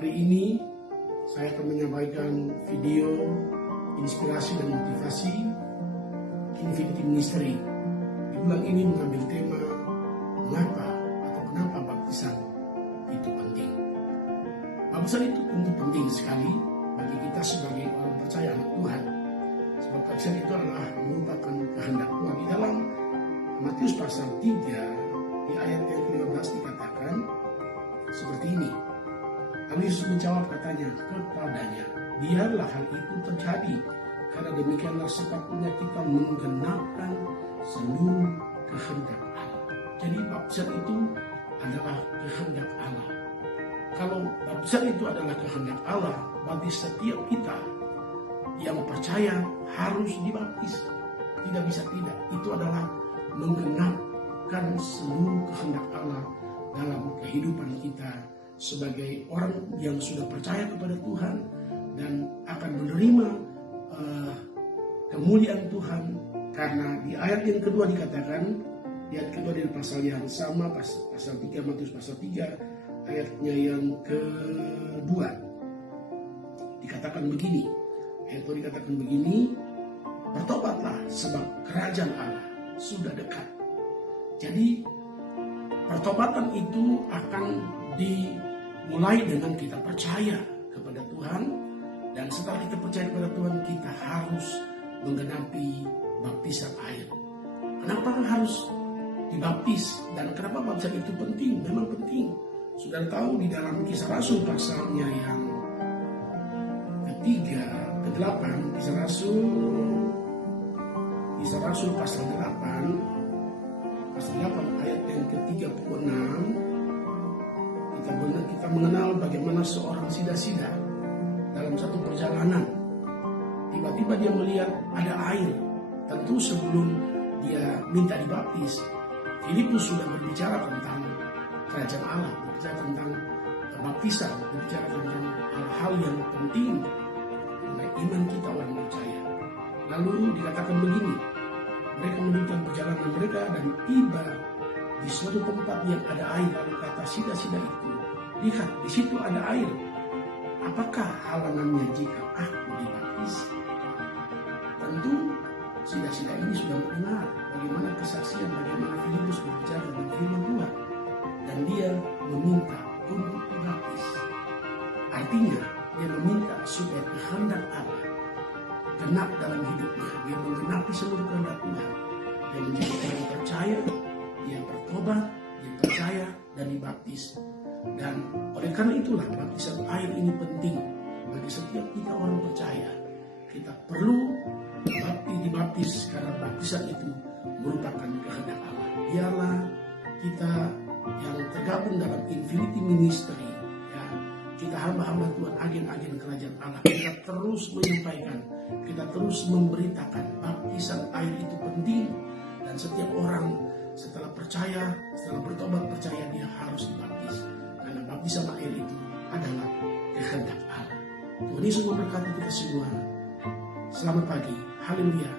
Hari ini saya akan menyampaikan video inspirasi dan motivasi Infinity Ministry. Di bulan ini mengambil tema kenapa baptisan itu penting. Baptisan itu tentu penting sekali bagi kita sebagai orang percaya anak Tuhan. Sebab baptisan itu adalah merupakan kehendak Tuhan. Di dalam Matius pasal 3 di ayat yang ke-15 dikatakan seperti ini. Lalu Yesus menjawab katanya kepadanya, biarlah hal itu terjadi, karena demikianlah sepatutnya kita menggenapkan seluruh kehendak Allah. Jadi baptisan itu adalah kehendak Allah. Kalau baptisan itu adalah kehendak Allah, berarti setiap kita yang percaya harus dibaptis. Tidak bisa tidak. Itu adalah menggenapkan seluruh kehendak Allah dalam kehidupan kita sebagai orang yang sudah percaya kepada Tuhan dan akan menerima kemuliaan Tuhan. Karena di ayat yang kedua dikatakan, di ayat kedua dari pasal yang sama, pasal 3, Matius pasal 3 ayatnya yang kedua dikatakan begini. Ayat itu dikatakan begini, bertobatlah sebab kerajaan Allah sudah dekat. Jadi pertobatan itu akan dimulai dengan kita percaya kepada Tuhan, dan setelah kita percaya kepada Tuhan kita harus menggenapi baptisan air. Kenapa harus dibaptis dan kenapa baptisan itu penting? Memang penting. Sudah tahu di dalam Kisah Rasul pasalnya yang ketiga, ke-8, Kisah Rasul pasal 8 ayat yang ke-36, kita mengenal bagaimana seorang sida-sida dalam satu perjalanan tiba-tiba dia melihat ada air. Tentu sebelum dia minta dibaptis, Filipus sudah berbicara tentang kerajaan Allah, berbicara tentang baptisan, berbicara tentang hal-hal yang penting mengenai iman kita orang percaya. Lalu dikatakan begini, mereka melanjutkan perjalanan mereka dan tiba di suatu tempat yang ada air. Lalu kata sida-sida itu, lihat di situ ada air. Apakah halangannya jika aku dibaptis? Tentu sida-sida ini sudah mendengar bagaimana kesaksian, bagaimana Filipus berbicara tentang firman Tuhan, dan dia meminta untuk dibaptis. Artinya dia meminta supaya kehendak Allah genap dalam hidupnya. Dia menggenapi seluruh kehendak Tuhan. Dia menjadi orang percaya, dia bertobat, dia percaya dan dibaptis. Dan oleh karena itulah baptisan air ini penting bagi setiap kita orang percaya. Kita perlu dibaptis karena baptisan itu merupakan kehendak Allah. Biarlah kita yang tergabung dalam Infinity Ministry, ya, kita hamba-hamba Tuhan, agen-agen kerajaan Allah, kita terus menyampaikan, kita terus memberitakan baptisan air itu penting. Dan setiap orang setelah percaya, setelah bertobat percaya, dia harus dibaptis. Karena baptisan air itu adalah kehendak Allah. Tuhan Yesus memberkati kita semua. Selamat pagi. Haleluya.